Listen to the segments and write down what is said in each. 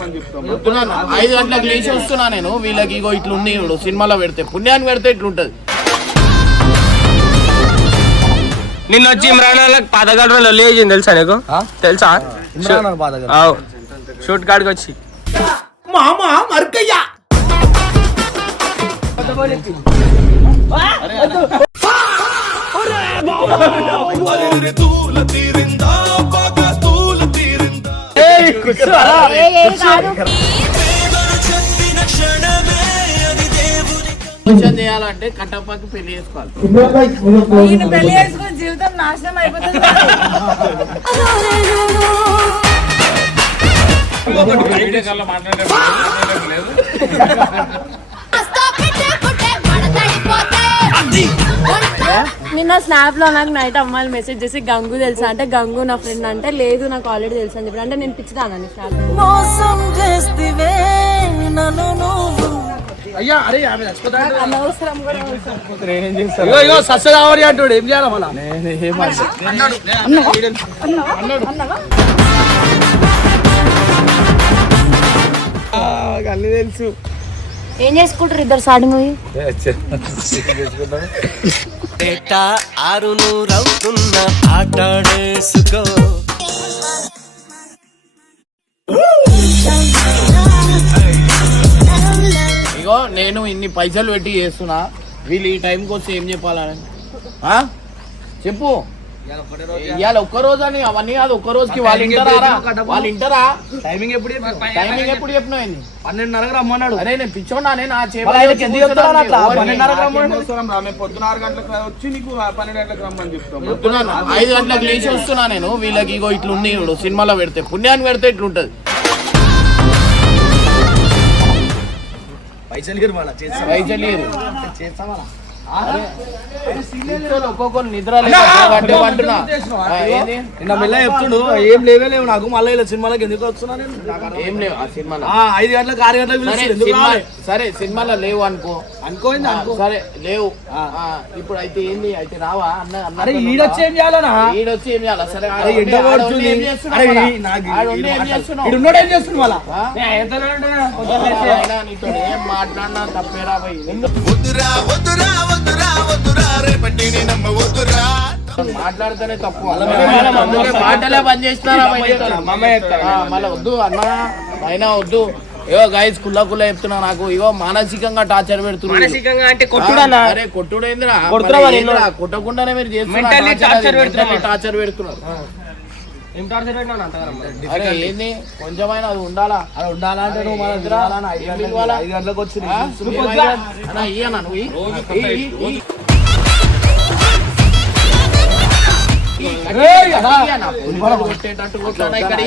5 గంటలకు లేచి వస్తున్నా నేను. వీళ్ళకి ఇగో ఇట్లా ఉంది ఇప్పుడు సినిమాలో పెడితే, పుణ్యాన్ని పెడితే ఇట్లుంటది. నిన్న వచ్చి ఇమ్రాన్ వాళ్ళకి పాతగడ్డలో లేచింది తెలుసా నీకు? తెలుసా షూట్ కాడికి వచ్చి మామా మర్కయ్యా చేయాలంటే కట్టప్పకి పెళ్లి చేసుకోవాలి. పెళ్లి చేసుకుని జీవితం నాశనం అయిపోతుంది. నిన్న స్నాప్ లో నాకు నైట్ అమ్మాయిలు మెసేజ్ చేసి గంగు తెలుసా అంటే, గంగు నా ఫ్రెండ్ అంటే, లేదు నాకు ఆల్రెడీ తెలుసు అని చెప్పి. అంటే నేను పిచ్చిదాన్ని స్నాప్. అయ్యా అరే అనవసరం సస్య కావాలి అంటాడు. ఏం చేయాలి మళ్ళా? అన్ని తెలుసు. ఏం చేసుకుంటారు ఇద్దరు సాడి మూవీ? ఇగో నేను ఇన్ని పైసలు పెట్టి చేస్తున్నా, వీళ్ళు ఈ టైంకి వచ్చి ఏం చెప్పాలని చెప్పు. ఇవాళ ఒక్క రోజు అని అవన్నీ కాదు, ఒక్క రోజుకి వాళ్ళు ఇంటరా? టైమింగ్ ఎప్పుడు చెప్పినా? 12:30 రమ్మన్నాడు. అరే నేను పిచ్చోన్నా, నేను ఆ చేప 5 గంటలకు లేచి వస్తున్నా నేను. వీళ్ళకి ఇగో ఇట్లా ఉంది ఇప్పుడు సినిమాలో పెడితే, పుణ్యాన్ని పెడితే ఇట్లుంటది. ఒక్కొక్కరు నిద్ర మెల్ల చెప్తుడు ఏం లేవే లేవు నాకు. మళ్ళీ ఇలా సినిమాలకు ఎందుకు వస్తున్నా? ఏం లేవు ఆ సినిమాలో. 5 గంటలకు 6 గంటలకు సరే సినిమాలో లేవు అనుకో. సరే లేవు. ఇప్పుడు అయితే ఏంది? అయితే రావా అన్న? ఈడొచ్చి ఏం చేయాలన్నా? ఈడొచ్చి ఏం చేయాలా? సరే ఏం చేస్తున్నా? నీతో ఏం మాట్లాడినా తప్పేరా పోయి. మాట్లాడితేనే తప్పు. మాటలే బంద్ చేస్తారా? మళ్ళీ వద్దు అన్నా, అయినా వద్దు. ఏవో గైస్ కుల్లా చెప్తున్నా. నాకు ఇగో మానసికంగా టార్చర్ పెడుతున్నారు. అరే కొట్టుడేంద్రా? కొట్టకుండానే మీరు చేస్తున్నారు, టార్చర్ పెడుతున్నారు. అరే ఏంది? కొంచెమైనా అది ఉండాలా? అది ఉండాలా అంటే నువ్వు మన 5 గంటలకు వచ్చి ఇయ్యనా నువ్వు? కొట్టేటట్టు కొట్టాను ఇక్కడ.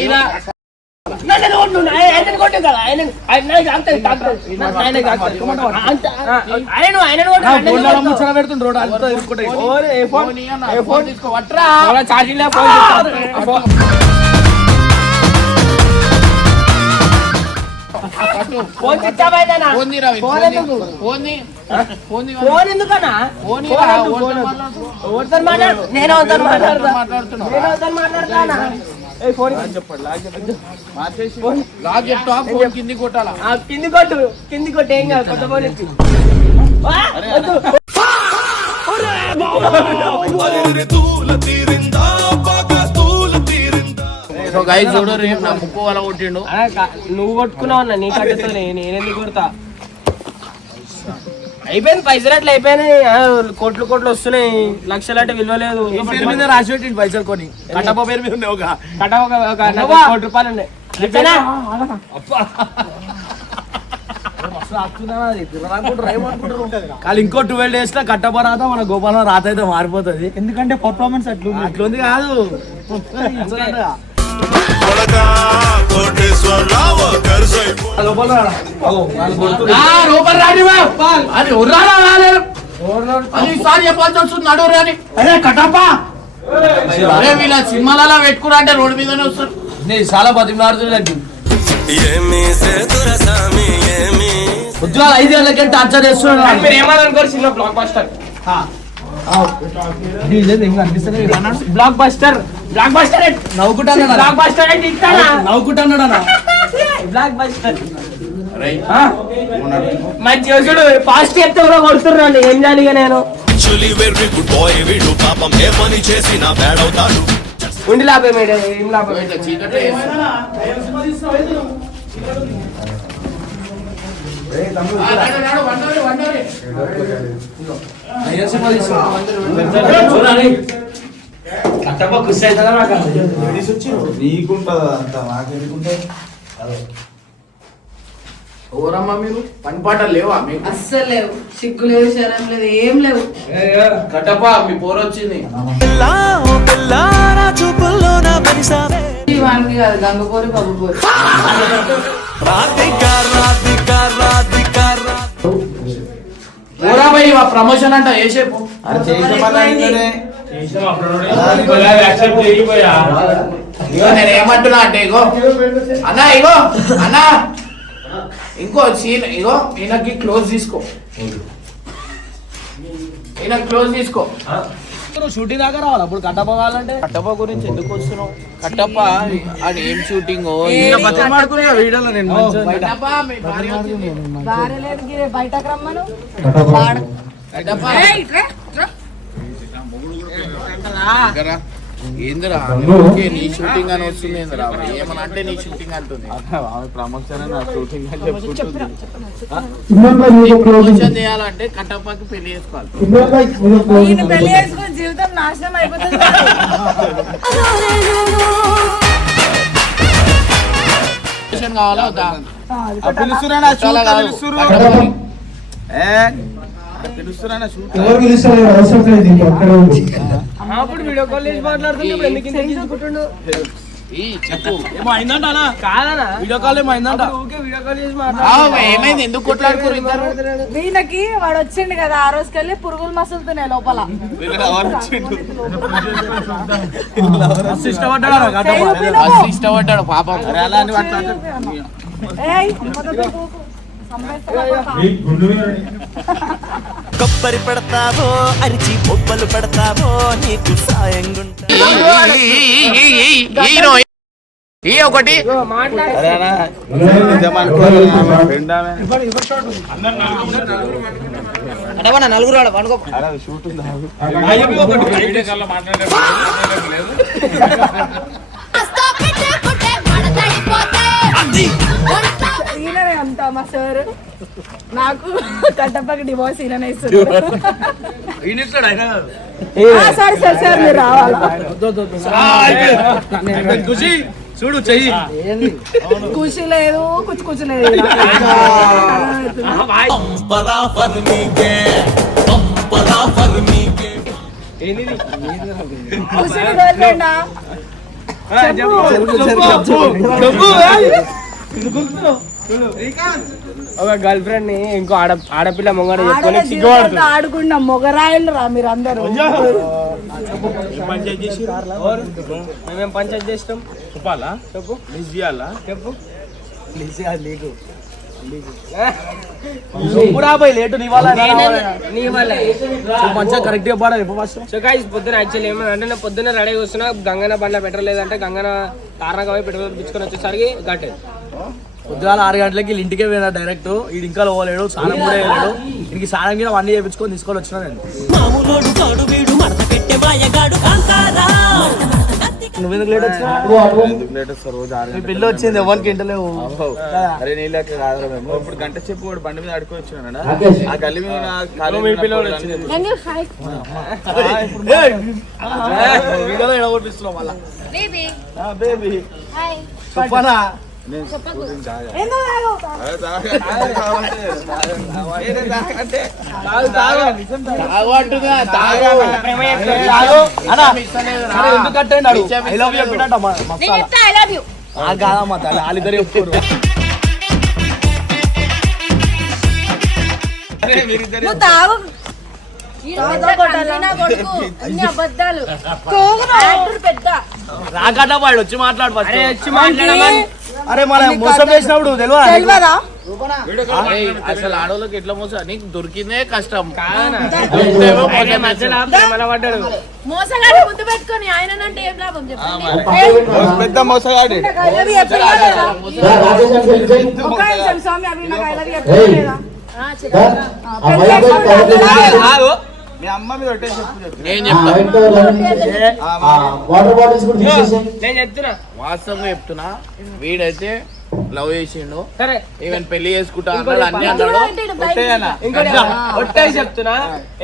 కింది కొట్టాలా? కింది కొట్టి ఏం కాదు, కొత్త ఫోన్ ఇచ్చి. చూడు రేపు నా ముక్కు వల్ల కొట్టిండు. నువ్వు కొట్టుకున్నావు అన్న, నీ కట్టతో నేనెందుకు కొడతా? అయిపోయింది, పైసలు అట్లా అయిపోయినాయి. కోట్లు వస్తున్నాయి, లక్షలు అంటే విలువ లేదు. రాసి పెట్టిండు పైసలు కొని. కట్టప్ప పేరు మీద ఉంది. ఒక ₹1 కోటి ఉన్నాయి. కానీ ఇంకో 12 days లో కట్టప్ప రాత మన గోపాల రాత అయితే మారిపోతుంది. ఎందుకంటే పర్ఫార్మెన్స్ అట్లుంది కాదు. చెప్పాల్సి వస్తుంది నడురు అని. అరే కట్టప్ప వీళ్ళ సినిమాలలో పెట్టుకురా అంటే రోడ్డు మీదనే వస్తారు. చాలా బతిమారుతుంది. పొద్దుగా 5 గంటలకే టార్చర్ చేస్తున్నాడు. మీరు ఏమనుకోరు? సినిమా బ్లాక్ బస్టర్. బ్లాక్ బస్టర్ నవ్వుకుంటాడు. బ్లాక్ బస్టర్ రైట్ మంచి చూడు ఫాస్ట్ చెప్తే కూడా కొడుతున్నాను ఏం చేయాలి ఇక నేను ఉండి లాభం మేడం ఏం లాభం ఇట్లా చీకట్లో వేస్తున్నా. నడు, నడు, వండరి. నీకుంటదా అంత మాకెందుకుంటే ఎవరమ్మా మీరు పని పాటలు లేవా మీకు అస్సలు లేవు, సిగ్గు లేదు, శరం లేదు, ఏం లేవు. కట్టప్ప మీ పోరు వచ్చింది వానికి కాదు, గంగపోరి పబ్బుపోరి. పోరా భయ్ ప్రమోషన్ అంట ఏ చెప్పు అరే చేసిన పని అయితేనే. ఇగో నేను ఏమంటున్నా అంటే ఇగో అన్నా ఇంకో సీన్ ఇగో ఈయనకి క్లోజ్ తీసుకో షూటింగ్ దాకా రావాలి అప్పుడు కట్టప్ప కావాలంటే. కట్టప్ప గురించి ఎందుకు వస్తున్నావు కట్టప్ప అది ఏం షూటింగ్ వీడియోలో నేను భార్య లేదు, బయటకు రమ్మను. ఏందిరా నీ షూటింగ్ అని వస్తుంది ఏందిరా ఏమన్నా అంటే నీ షూటింగ్ అంటుంది ప్రమోషన్ నా షూటింగ్ అని చెప్పుకుంటుంది. ప్రమోషన్ చేయాలంటే కట్టప్పకి పెళ్లి చేసుకోవాలి ఈయన పెళ్లి చేసుకుని జీవితం నాశనం అయిపోతుంది. ప్రమోషన్ కావాలా వద్దా? పిలుస్తున్నా చాలా కాదు. ఎవరు పిలుస్తారు అవసరం లేదు అక్కడ అప్పుడు వీడియో కాల్ చేసి మాట్లాడుతుంటే ఎందుకు ఇంత తీసుకుంటుండు ఈ చెప్పు ఏమో అయిందంట అలా కాదనా వీడియో కాల్ ఏమో అయిందంట. ఊరికే వీడియో కాల్ చేసి ఏమైంది ఎందుకు కొట్లాడుకోరు ఇద్దరు వీళ్ళకి వాడు వచ్చిండు కదా, ఆ రోజుకెళ్ళి పురుగులు మసులుతున్నాయి లోపల. మస్తు ఇష్టపడ్డాడు కట్టప్ప. మస్తు ఇష్టపడ్డాడు పాపం ఏయ్, మొదటి కూకు. సంపేస్తా. కొబ్బరి పెడతావో అరిచి బొబ్బలు పెడతావో నీకు సాయంగుంటా ఈ ఒకటి ఈయననే అంత మా సార్ నాకు కట్టప్పకి డివోర్స్ ఈయననే ఇస్తున్నారు. సారీ సార్ సార్ మీరు రావాలా? ఖుషి చూడు చెయ్యి ఖుషి లేదు, కుచ్చు లేదు. ఖుషిని వదిలేండా? ఒక గర్ల్ ఫ్రెండ్ ని ఇంకో ఆడపిల్ల మొంగడ ఆడ చెప్పుకొని జీవితంతో ఆడుకున్న మొగరాయిలు రా మీరు అందరూ. మేమేం పంచాయతీ చేస్తాం చెప్పాలా చెప్పు చెప్పు లేటు నీ వల్ల నీ వల్ల మంచిగా కరెక్ట్ గా పాడాలి ఫస్ట్. సో గైస్ పొద్దున యాక్చువల్లీ ఏమన్నా నేను పొద్దున్న రెడీ వస్తున్నా గంగన బండ్ల పెట్రోల్ లేదంటే గంగన తారనక పోయి పెట్రోల్ పిచ్చుకొని వచ్చేసరికి గట్టే పొద్దుగాల 6 గంటలకి వీళ్ళ ఇంటికే పోయినా డైరెక్ట్. వీడు ఇంకా పోలేడు, స్నానం కూడా వేయలేడు. ఇంటికి స్నానం కూడా అన్ని చేయించుకొని తీసుకొని వచ్చినా నేను. మామూలోడు కాడు వీడు మడత పెట్టే మాయగాడు కాంతారా నువ్వెందుకు లేట్ వచ్చినా? మీ పెళ్ళి వచ్చింది ఎవరికి ఇంటలేవు. అరే నీళ్ళకి కాదు మేము ఇప్పుడు గంట చెప్పు వాడు బండి మీద అడుకొని వచ్చినా ఆ గల్లి మీద వీడియోలో ఎడగొట్టిస్తున్నావు మళ్ళా. Baby baby hi. చెప్పనా ఎందుకు కట్టండి ఐ లవ్ యూ చెప్పినట్ట ఐ లవ్ యూ. కాదమ్మా తల్లి వాళ్ళిద్దరు చెప్తారు. నువ్వు తాగు. అన్ని అబద్ధాలు. యాక్టర్ పెద్ద రాకట వాడు వచ్చి మాట్లాడు ఫస్ట్. వచ్చి మాట్లాడమని అరే మన మోసం చేసినప్పుడు తెలియదా అరేయ్, అసలు ఆడోళ్ళకి ఎట్లా మోసం నీకు దొరికిందే కష్టం. మోసగాడు ముద్దు పెట్టుకొని ఆయన అంటే ఏం లాభం చెప్పండి పెద్ద మోసగాడి ఒక నిమిషం స్వామి అవి నాకు I love you చెప్పలేదా? మీ అమ్మ మీద ఒట్టేసి చెప్పు. నేను చెప్తా నేను చెప్తున్నా వాస్తవంగా చెప్తున్నా, వీడైతే లవ్ చేసిండు, సరే ఈవెన్ పెళ్లి చేసుకుంటా అన్నాడు, అన్ని అన్నాడు. ఇంకోటి ఒట్టే చెప్తున్నా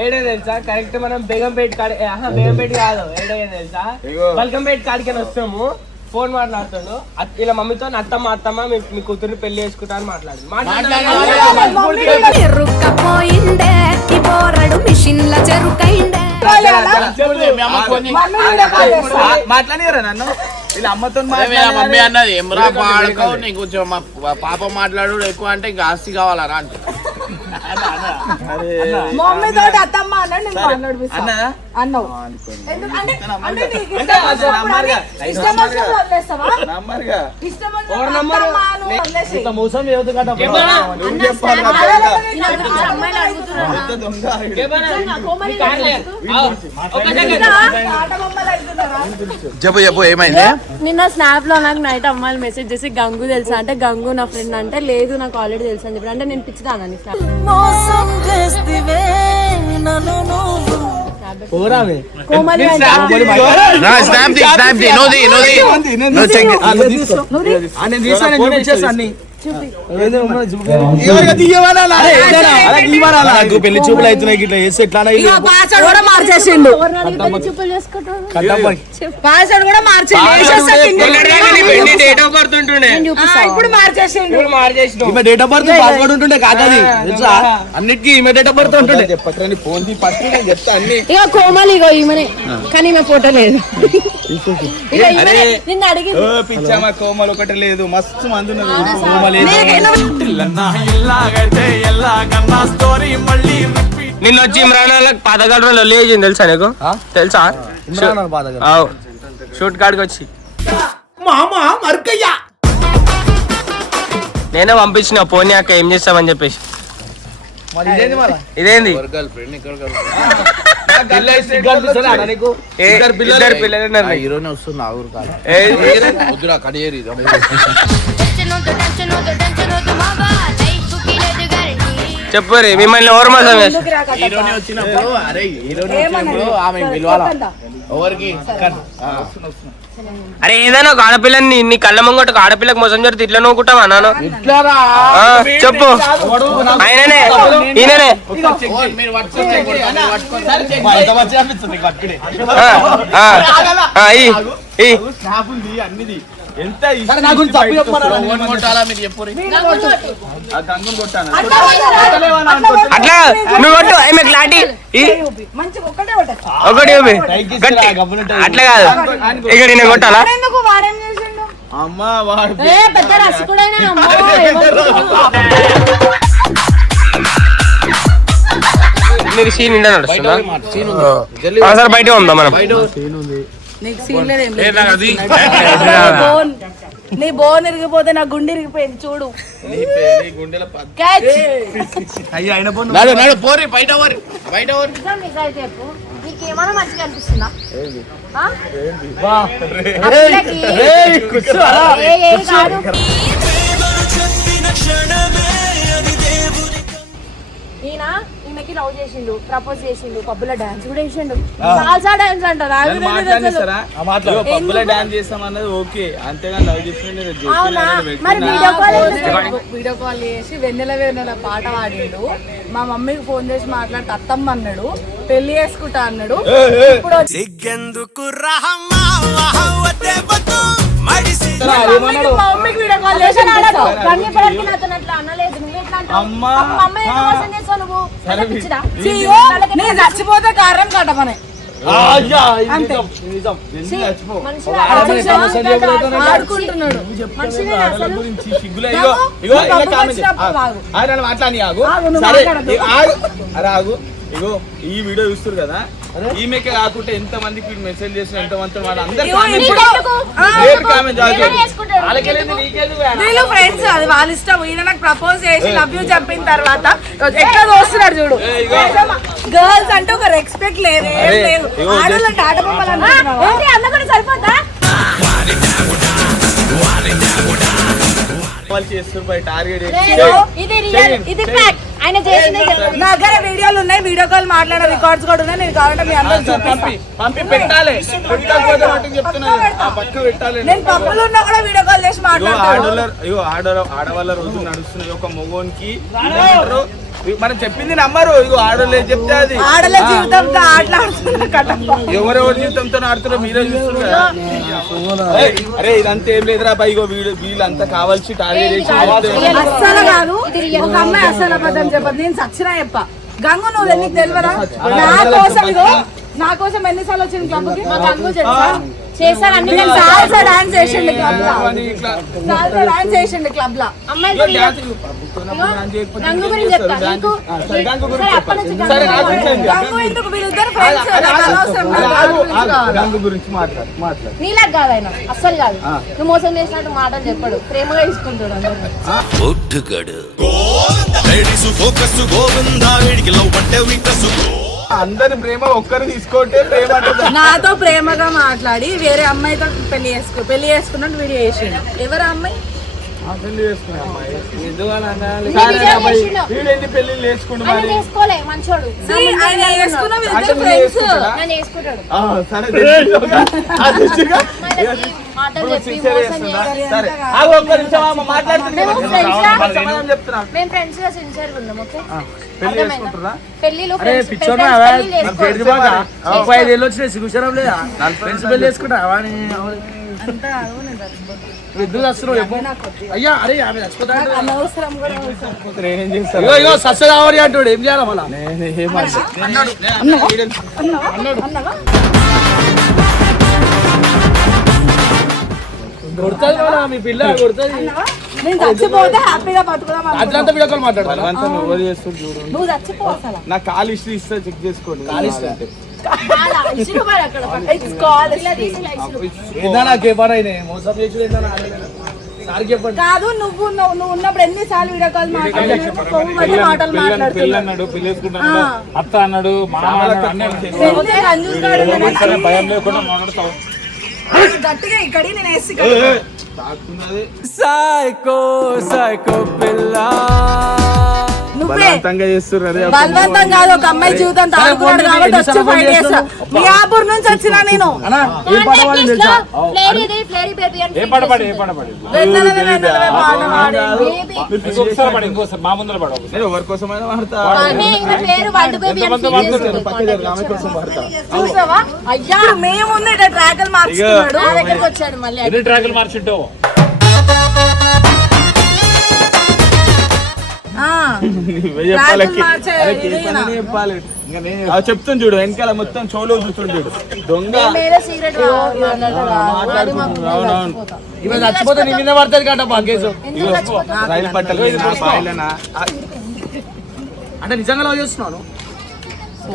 ఏడే తెలుసా కరెక్ట్ మనం బేగంపేట కాడ బేగంపేట కాదు ఏడే తెలుసా బల్కంపేట కాడికి వస్తాము ఫోన్ మాట్లాడుతాడు ఇలా మమ్మీతో అత్తమ్మ మీ కూతుర్ని పెళ్లి చేసుకుంటా అని మాట్లాడు ఎరుక్కపోయిందే ఈ బోరడు మిషన్ల చెరుకైందే మీ అమ్మ ఫోన్ చేసి, మాట్లాడిరా నన్ను వీళ్ళ అమ్మతో అదే మీ మమ్మీ అన్నది ఎమరా పాడకవు, నీకు కొంచెం మా పాప మాట్లాడు ఎక్కువ అంటే ఇంకా ఆస్తి కావాలరా అంటే. మమ్మీ తోటి అత్తమ్మ అన్నాడు నేను మాట్లాడిపిస్తా అన్నావు ఎందుకంటే అంటే నీకు ఇష్టం వచ్చినప్పుడు అని ఇష్టం వచ్చినప్పుడు వదిలేస్తావా? ఇష్టం వచ్చినప్పుడు అత్తమ్మ అని వదిలేసి. మోసం చేయొద్దు కదా అమ్మాయిలు అడుగుతున్నారు ఆట బొమ్మలు అడుగుతున్నారా? చెప్పు చెప్పు ఏమైంది? నిన్న స్నాప్ లో నాకు నైట్ అమ్మాయిలు మెసేజ్ చేసి గంగు తెలుసా అంటే గంగు నా ఫ్రెండ్ అంటే లేదు నాకు ఆల్రెడీ తెలుసు అని చెప్పి అంటే నేను పిచ్చిదానని కోమలి పెళ్లి చూపులు అవుతున్నాయి ఇట్లా చేస్తే ఎట్లా పాస్వర్డ్ కూడా మార్చేసిండు చూపులు చేసుకుంటాను పాస్వర్డ్ కూడా మార్చేసిండు డేట్ ఆఫ్ బర్త్ ఉంటుండే ఇప్పుడు మార్చేసిండు ఈమె డేట్ ఆఫ్ బర్త్ పాస్వర్డ్ ఉంటుండే కాకది తెలుసా అన్నిటికీ ఈమె డేట్ ఆఫ్ బర్త్ ఉంటుండే చెప్పట్లని ఫోన్ ఫస్ట్ నేను చెప్తా అన్ని. ఇక కోమలి ఇగో ఈమెనే కానీ ఈమె ఫోటో లేదు ఇక ఈమెనే నిన్ను అడిగి పిచ్చామా కోమలు ఒకటి లేదు మస్తు మంది ఉన్నారు. నిన్న వచ్చి ఇమ్రాన్ వాళ్ళకి పాతగడలో లేచింది తెలుసా నీకు తెలుసా షూట్ కాడికి వచ్చి నేనే పంపించిన పోనీ అక్క ఏం చేస్తామని చెప్పేసి ఇదేంది గర్ల్ ఫ్రెండ్ ఇక్కడ ఇద్దరు పిల్లలు ఉన్నారు. హీరోనే వస్తుంది ఆ ఊరు కాదు వద్దురా కడియేరి చెప్పు రే మిమ్మల్ని ఎవరు మోసం చేస్తారు హీరోనే వచ్చినప్పుడు అరే హీరోనే వచ్చినప్పుడు ఆమె పిలవాలా ఎవరికి అరే ఏదైనా ఒక ఆడపిల్లని నీ కళ్ళ ముంగట ఒక ఆడపిల్లకి మోసం జరిగితే ఇట్లా నవ్వుకుంటావా నాన్న చెప్పు ఆయననే ఈయననే మీరు ఎంత కొట్టాలా మీరు చెప్పు గంగుని కొట్టాను అట్లా నువ్వు కొట్టు ఆమె క్లారిటీ మంచిగా ఒక్కటే కొట్టచ్చు ఒకటి అట్లా కాదు ఇక్కడ నేను కొట్టాలా ఎందుకు వాడేం చేసిండు అమ్మ వాడు పెద్ద రసికుడైనా మీరు సీన్ ఇండా నడుస్తుందా సరే బయట ఉందా మనం నీకు సీన్ లేదు ఏం లేదు నీ బోన్ ఇరిగిపోతే నా గుండె ఇరిగిపోయింది చూడు క్యాచ్ పోరి బయట బయట చెప్పు నీకేమన్నా మంచిగా అనిపిస్తుందా ఈయన ఈమెకి లవ్ చేసిండు ప్రపోజ్ చేసిండు పబ్బులో డాన్స్ కూడా చేసిండు సాల్సా డాన్స్ అంట పబ్బులో డాన్స్ చేస్తామన్నది ఓకే అంతేగాని లవ్ చేస్తుండే అవునా మరి వీడియో కాల్ వీడియో కాల్ చేసి వెన్నెల పాట పాడిండు మా మమ్మీకి ఫోన్ చేసి మాట్లాడితే అత్తమ్మ అన్నాడు పెళ్లి చేసుకుంటా అన్నాడు ఇప్పుడు మా మమ్మీకి వీడియో కాల్ చేసి అట్లా అనలేదు నువ్వు ఎట్లా అంటావు మమ్మీ ఏదో మోసం చేస్తావు నువ్వు నేను చచ్చిపోతే కారణం కట్టమనే ఆడుకుంటున్నాడు మాట్లాడి ఆగు సరే ఆగు అరే ఆగు ఇగో ఈ వీడియో చూస్తారు కదా ఈమెకే కాకుండా ఎంత మందికి మెసేజ్ చేసిన ఎంత మంది వాడు ఇగో వీళ్ళు ఫ్రెండ్స్, అది వాళ్ళ ఇష్టం. ఈయన నాకు ప్రపోజ్ చేసి లవ్ యూ చెప్పిన తర్వాత ఎట్లా చూస్తున్నాడు చూడు. గర్ల్స్ అంటే ఒక రెస్పెక్ట్ లేదు, ఏం లేదు. ఆడవాళ్ళంటే ఆట బొమ్మలు అందరూ సరిపోతా. నా దగ్గర వీడియోలు ఉన్నాయి, వీడియో కాల్ మాట్లాడే రికార్డ్స్ కూడా ఉన్నాయి. నేను కావాలంటే మీ అందరూ పంపి పెట్టాలి. నేను పప్పులు ఉన్నా కూడా వీడియో కాల్ చేసి మాట్లాడతాను. ఆడవాళ్ళ రోజు నడుస్తున్నాయి. ఒక మొగోనికి మనం చెప్పింది నమ్మరు. ఇగో ఆడోళ్ళు ఏం చెప్తే అది ఆడల జీవితంతో ఆటలాడుతున్నా. ఎవరెవరి జీవితంతో ఆడుతున్నా మీరే చూస్తున్నారు. అరే ఇదంతా ఏం లేదురా బాయ్. ఇగో వీళ్ళంతా కావాల్సి టార్గెట్ చేసి అస్సలు కాదు. ఒక అమ్మాయి అస్సలు అబద్ధం చెప్పదు. నేను సచ్చినా చెప్ప. గంగు నువ్వు నీకు తెలియదా? నా కోసం ఎన్నిసార్లు వచ్చింది క్లబ్ కి? మా గంగు చేశారు అన్ని. నేను సాల్సా డాన్స్ చేసిండు క్లబ్ లా. సాల్సా డాన్స్ చేసిండు క్లబ్ లా. గంగు గురించి చెప్తా నీకు. గంగు ఎందుకు? వీళ్ళిద్దరు ఫ్రెండ్స్. గంగు గురించి మాట్లాడు. నీలా కాదు ఆయన, అస్సలు కాదు. నువ్వు మోసం చేసినట్టు మాటలు చెప్పాడు, ప్రేమగా తీసుకుంటాడు అందరూ. అందరి ప్రేమ ఒక్కరు తీసుకుంటే ప్రేమ అంటుంది. నాతో ప్రేమగా మాట్లాడి వేరే అమ్మాయితో పెళ్లి చేసుకున్నట్టు వీడియో చేసిండు. ఎవరు అమ్మాయి? పెళ్లి చేసుకునే అమ్మాయి పెళ్లి చేసుకుంటూ ఆయన చేసుకోలే, మంచోడు. ఆయన చేసుకున్న వీళ్ళిద్దరు ఫ్రెండ్స్. నన్ను చేసుకుంటాడు. సరే మాటలు చెప్పి మోసం మేము ఫ్రెండ్స్ గా సిన్సియర్ ఉన్నాం. ఓకే పెళ్లిలో వచ్చినాయి సిగ్గుచరం లేదా? ఫ్రెండ్స్ పెళ్లి చేసుకుంటా ఇద్దరు వస్తున్నావు. అయ్యా అరే ఆమె చచ్చిపోతా సస్య కావాలి అంటాడు. ఏం చేయాలి మళ్ళా? కొడుతుంది కదా మీ పిల్ల, కొడుతుంది. నేను చచ్చిపోతే హ్యాపీగా బతుకుదాం. అట్లంతా వీడియో కాల్ మాట్లాడు. నువ్వు చచ్చిపో అసలు. నా కాల్ హిస్టరీ ఇస్తే చెక్ చేసుకోండి. కాదు నువ్వు ఉన్నప్పుడు ఎన్నిసార్లు వీడియో కాల్ మాట్లాడు మాట్లాడుతున్నాడు. అత్త అన్నాడు, భయం లేకుండా మాట్లాడతావు. గట్టిగా ఇక్కడ నేను వేసి బలవంతంగా చేస్తున్నారు. బలవంతం కాదు, ఒక అమ్మాయి జీవితం తాగుతున్నాడు కాబట్టి వచ్చి ఫైట్ చేస్తా. మియాపూర్ నుంచి వచ్చినా నేను. ఎవరి కోసమైనా వాడతా. చూసావా అయ్యా, మేముంది ట్రాకల్ మార్చుకున్నాడు. దగ్గరికి వచ్చాడు మళ్ళీ. ట్రాకులు మార్చుంటావు. చెప్తాను చూడు, వెనకాల మొత్తం చోలో చూస్తుండు చూడు. దొంగ చచ్చిపోతే నీ మీద పడుతుంది కదా మా కేసు. రైలు పట్టాలి అంటే నిజంగా లవ్ చేస్తున్నాను.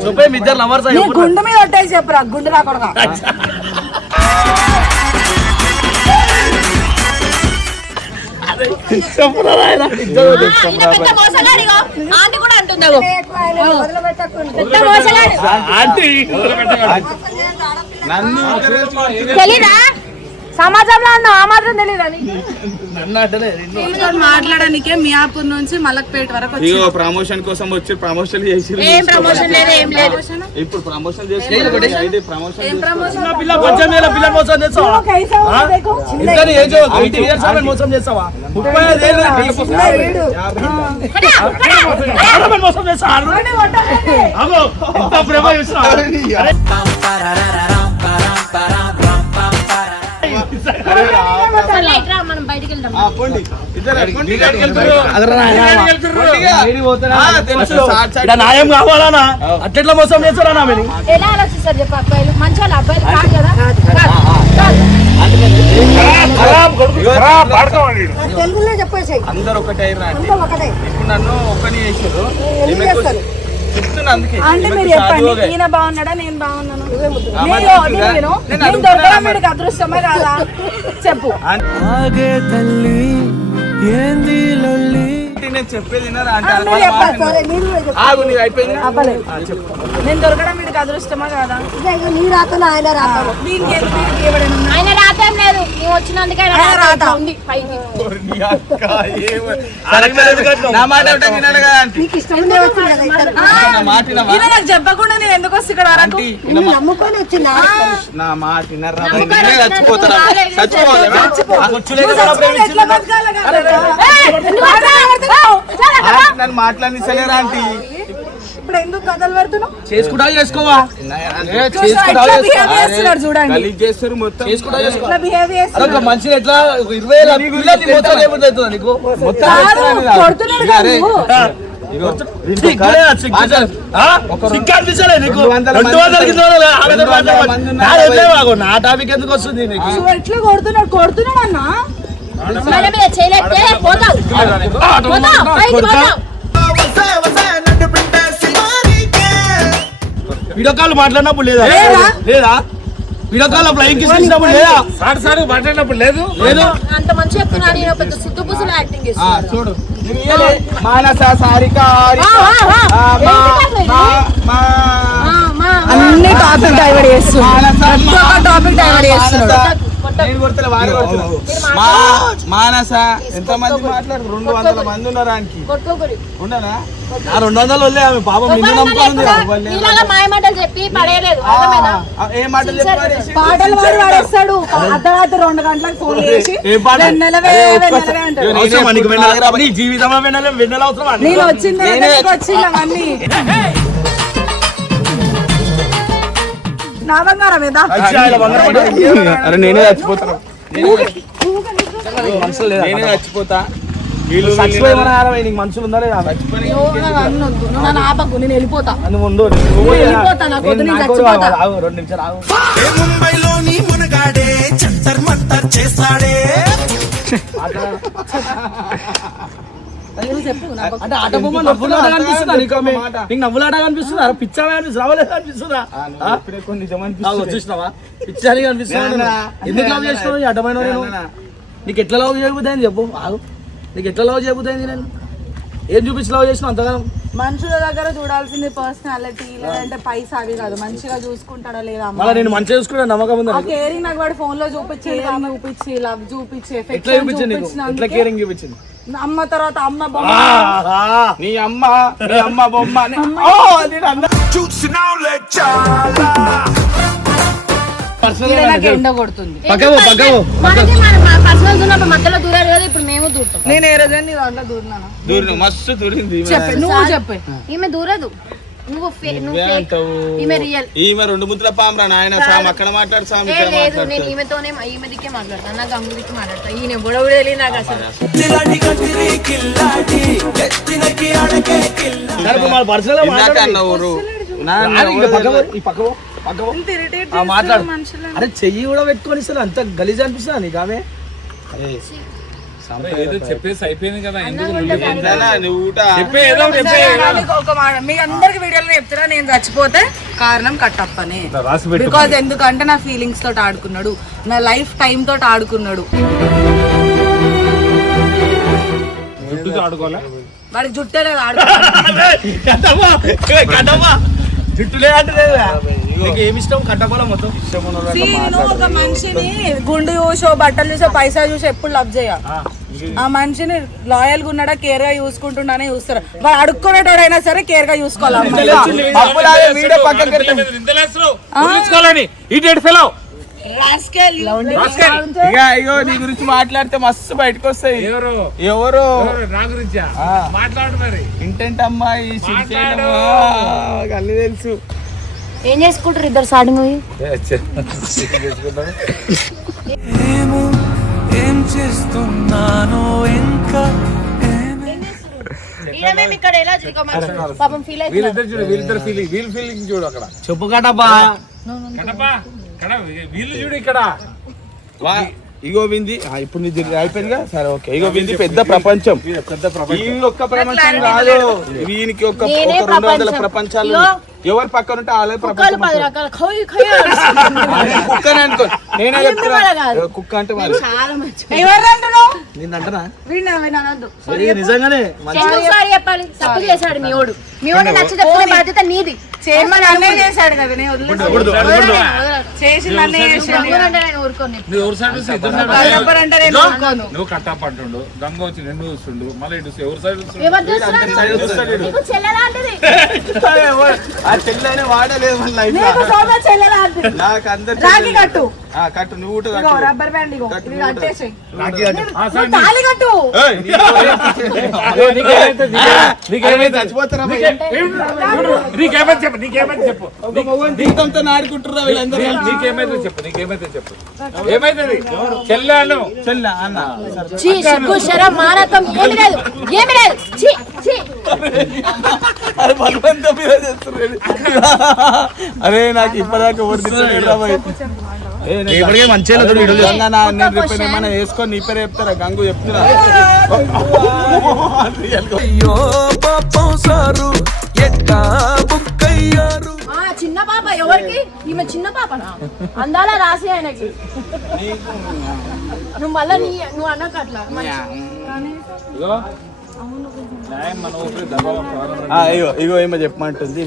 చెప్పే మీ ఇద్దరు లవర్స్. గుండు మీద ఒట్టేసి చెప్పురా, గుండు రాకూడదా? తెలీదా? సమాజంలో ఉన్న ఆ మాత్రం తెలియదని మాట్లాడడానికే మియాపూర్ నుంచి మలక్పేట వరకు ప్రమోషన్ కోసం వచ్చి ప్రమోషన్ చేసి ఏం ప్రమోషన్ లేదు, ఏం లేదు. ఇప్పుడు ప్రమోషన్ చేసి మోసం చేస్తావా? మోసం మనం బయటికి వెళ్దాం. న్యాయం కావాలనా? అట్లా మోసం చేస్తారా? ఎలా ఆలోచిస్తారు చెప్పు? అబ్బాయిలు మంచి వాళ్ళు, అబ్బాయిలు కాదు కదా. తెలుగులో చెప్పేసి అందరు ఒకటే. ఇప్పుడు నన్ను ఒక్కని చేసారు. చెప్తున్నా అందుకే అంటే మీరు చెప్పండి, ఈయన బాగున్నాడా నేను బాగున్నాను? నేను దొరకడం వీడికి అదృష్టమే కాదా చెప్పు. నేను చెప్పేది వినరా అంటే మీరు చెప్పాలి, సరే, మీరు కూడా చెప్పండి. ఆగు నీది అయిపోయింది అవ్వలేదు. నేను దొరకడం వీడికి అదృష్టమా కాదా? నీ రాత ఆయన రాత ఆయన రాకేం లేదు, నువ్వు వచ్చినందుకే ఆయన ఆయన రాత రాత. ఉంది పైకి. నా మాట ఒకటే వినాలి కదా ఆంటీ. నీకు ఇష్టం ఉండే వచ్చింది కదా ఇద్దరు. నా మాట వినవా? ఈయన నాకు చెప్పకుండా నేను ఎందుకు వస్తా ఇక్కడ వరకు? ఆంటీ, నమ్ముకొని వచ్చిందా? నా మాట వినరా? నేనే చచ్చిపోతారా? చచ్చిపోలేవా? నువ్వు చచ్చిపోతే ఎట్లా బతకాలి కదా? నన్ను మాట్లాడిస్తలేరా ఆంటీ? ఇప్పుడు ఎందుకు కథలు పడుతున్నావు? చేసుకుంటా చేసుకోవా ఎట్లా behave చేస్తున్నాడు చూడండి. గలీజ్ చేస్తారు మొత్తం. చేసుకుంటా చేసుకో. ఎట్లా behave చేస్తున్నాడు? అదొక మనిషిని ఎట్లా 20,000 పిల్లల్ని మొత్తం ఏముంటుంది నీకు మొత్తం కాదు, కొడుతున్నాడు కదా నువ్వు. సిగ్గులే, సిగ్గు. ఆ? సిగ్గు అనిపించలే నీకు? 200 కి 200 నా టాపిక్ ఎందుకు వస్తుంది నీకు? నువ్వు ఎట్లా కొడుతున్నాడు అన్న. మన మీద చేయలేస్తే పోతావు, పోతావు, పైకి పోతావు. వీడియో కాల్ మాట్లాడినప్పుడు లేదా లేదా? లేదా వీడియో కాల్ ఫ్లైంగ్ కిస్ ఇచ్చినప్పుడు లేదా సార్ మాట్లాడినప్పుడు లేదు లేదు అంత మంచి చెప్తున్నా, నేను పెద్ద సిద్ధు పుసులు యాక్టింగ్ చేస్తున్నాను. చూడు మానస సారిక అన్ని టాపిక్ డైవర్ట్ చేస్తున్నాడు. టాపిక్ డైవర్ట్ చేస్తున్నాడు. మానస ఎంత మంది మాట్లాడు? 200 మంది ఉన్నారు ఆయనకి. కొట్టుకోకూరి ఉండనా? 200 వల్లే ఆమె పాపం నిన్ను నమ్ముకుంది ఇలాగా మాయ మాటలు చెప్పి పడేయలేదు, అర్థమైందా? ఏ మాటలు చెప్పాలి? పాటలు పాడి వాడేస్తాడు. అర్ధరాత్రి 2 గంటలకు ఫోన్ చేసి ఏం పాట? వెన్నెలవే వెన్నెలవే అంటాడు. అవసరమా నీకు వెన్నెల? నీ జీవితంలో వెన్నెల అవసరమా? నేను వచ్చింది వచ్చింది అవన్నీ నా బంగారం ఏదా? అరే నేనే చచ్చిపోతాను. మనుషులు లేదా? నేనే చచ్చిపోతా. చచ్చిపోయి నీకు మనుషులు ఉందా లేదా? నువ్వు నన్ను ఆపకు, నేను వెళ్ళిపోతా. నువ్వు ముందు వెళ్ళిపోతా, నాకు వద్దు, నేను చచ్చిపోతా. 2 నిమిషాలు ఆగు. ముంబైలోని మునగాడే చంతర్ మంతర్ చేస్తాడే. నువ్వు చెప్పు నాకు. అంటే ఆట బొమ్మ నవ్వులాట కనిపిస్తుందా నీకు? ఆమె నీకు నవ్వులాట కనిపిస్తుందా? పిచ్చామే అనిపిస్తుంది, రావలేదు అనిపిస్తుందా? చూసినావా పిచ్చాని కనిపిస్తున్నా? ఎందుకు లవ్ చేసినావు ఈ అడ్డమైన? నీకు ఎట్లా లవ్ చేయబోతుంది చెప్పు. ఆగు, నీకు ఎట్లా లవ్ చేయబోతుంది? నేను ఏం చూపించి లవ్ చేసినావు అంతగానం? మనుషుల దగ్గర చూడాల్సింది పర్సనాలిటీ, లేదంటే పైసా, అవి కాదు. మంచిగా చూసుకుంటాడా లేదా? మళ్ళీ నేను మంచిగా చూసుకున్నా నమ్మకం ఉందా? కేరింగ్ నాకు వాడు ఫోన్ లో చూపించి లవ్ చూపించి ఎట్లా చూపించింది నీకు? ఎట్లా కేరింగ్ చూపించింది? అమ్మ తర్వాత అమ్మ బొమ్మ. నీ అమ్మ బొమ్మ ఈడ నాకు ఎండ కొడుతుంది. మనకి మన పర్సనల్స్ ఉన్నప్పుడు మధ్యలో దూరారు కదా, ఇప్పుడు మేము దూరుతాం. నేను ఏ రోజు నీ దాంట్లో దూరినాను? దూరం మస్తు దూరింది. చెప్పు, నువ్వు చెప్పు. ఈమె దూరదు, నువ్వు ఫేక్, ఈమె రియల్. ఈమె 2 ముద్దుల పామరా నాయన. సామ్ అక్కడ మాట్లాడు, సామ్ ఇక్కడ లేదు, మాట్లాడు. నేను ఈమెతోనే ఈమె దిక్కే మాట్లాడతాను, నాకు గంగు దిక్కి మాట్లాడతా. ఈయన బుడవుడు తెలియదు నాకు అసలు. ఇందాక అన్నవారు మాట్లాడు. అరే చెయ్యి కూడా పెట్టుకొని ఇస్తారు, అంత గలీజ్ అనిపిస్తుందా నీకు? ఆమె చెప్పేసి అయిపోయింది కదా. మీ అందరికి వీడియోలో చెప్తున్నా, నేను చచ్చిపోతే కారణం కట్టప్పనే. బికాజ్ ఎందుకంటే నా ఫీలింగ్స్ తోటి ఆడుకున్నాడు, నా లైఫ్ టైం తోటి ఆడుకున్నాడు. వాడికి జుట్టే లేదు, జుట్టు లేదంటే ఏమి ఇష్టం? కట్టకోల మొత్తం ఒక మనిషిని గుండు చూసో బట్టలు చూసో పైసా చూసో ఎప్పుడు లవ్ చేయ. ఆ మనిషిని లాయల్ గా ఉన్నాడా, కేర్ గా చూసుకుంటున్నానే చూస్తారు. వాడు అడుక్కునేటోడైనా సరే కేర్ గా చూసుకోవాలి. ఇగో నీ గురించి మాట్లాడితే మస్తు బయటకు వస్తాయి. ఎవరు నా గురించా మాట్లాడు మరి. ఇంటెంట్ అమ్మాయి అన్ని తెలుసు. ఏం చేసుకుంటారు ఇద్దరు స్టార్టింగ్? ఏం చేస్తున్నానో ఇంకా ఇక్కడ ఎలా పాపం ఫీల్ వీళ్ళిద్దరు ఫీలింగ్ చూడు అక్కడ. చెప్పు కటపా వీళ్ళు చూడు ఇక్కడ. ఇగో వింది ఇప్పుడు నీ దగ్గర అయిపోయిందిగా సరే ఓకే ఇగో వింది పెద్ద ప్రపంచం ఈ ఒక్క ప్రపంచం కాదు వీనికి ఒక 200 ప్రపంచాలు ఎవరు పక్కన ఉంటే వాళ్ళే ప్రపంచం కుక్కని అనుకో నేనే చెప్తున్నా కుక్క అంటే మరి ఎవరు అంటున్నావు నిన్నంటనా నిజంగానే చెప్పాలి తప్పు చేశాడు మీ ఓడు నచ్చ చెప్పుకునే బాధ్యత నీది చైర్మన్ అన్నయ్య చేశాడు కదా నేను చేసింది అన్నయ్య చేశాడు నువ్వు కట్టాపంటుండు గంగ వచ్చి రెండు చూస్తుండు మళ్ళీ ఇటు ఎవరు సైడ్ ఆ చెల్లెనే వాడలేదు మన లైఫ్ నాకు అందరు కట్టు కట్టు నువ్వు రబ్బర్ బ్యాండ్ ఇగో ఇది కట్టేసేయ్ తాళి కట్టు చచ్చిపోతారా నీకేమైతే చెప్పు నీకేమైతే చెప్పు దీంతో ఆడుకుంటుర్రా వీళ్ళందరూ నీకేమైతే చెప్పు నీకేమైతే చెప్పు ఏమైతుంది చెల్లాను చెల్ల అన్న చీ సిగ్గు శరం మానత్వం ఏమి లేదు చీ చీ అరే భగవంతుడి మీద చేస్తున్నారు అరే నాకు ఇప్పటిదాకా ఏమైనా వేసుకొని నీ పేరు చెప్తారా గంగు చెప్తున్నా చిన్న పాప ఎవరికి ఈమె చిన్న పాపనా అందాల రాసి ఆయనకి నువ్వు మళ్ళా నువ్వు అన్నట్టు అట్లా ఇగో ఏమో చెప్పమంటుంది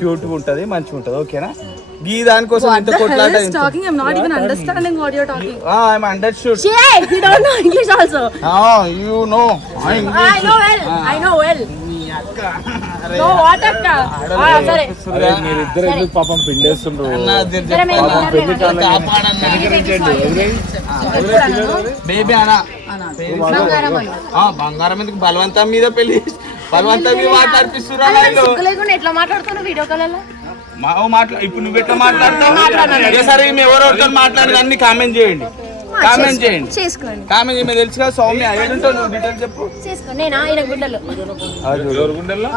క్యూట్ గా ఉంటది మంచిగా ఉంటది ఓకేనా గీ దానికోసం ఎంత కొట్లాట understood English also you know I know well know what అక్క సరే మీరిద్దరు ఎందుకు పాపం పిండేస్తుండ్రు బేబీ అనా బంగారం ఎందుకు బలవంతం మీద పెళ్లి బలవంతం మీద మాట్లాడిపిస్తున్నా ఎట్లా మాట్లాడుతున్నావు వీడియో కాల్ ఇప్పుడు నువ్వు ఎట్లా మాట్లాడుతావు సరే ఎవరెవరితో మాట్లాడేది అన్ని కామెంట్ చేయండి కామెంట్ చేయండి కామెంట్ చేయండి తెలుసు కదా సౌమ్య ఏడుంటావు నువ్వు డీటెయిల్ చెప్పు నేను ఆయన గుండెలు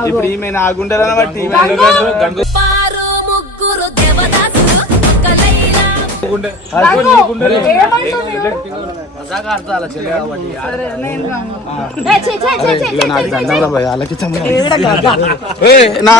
ఇప్పుడు ఈమె నా గుండెలను బట్టి నా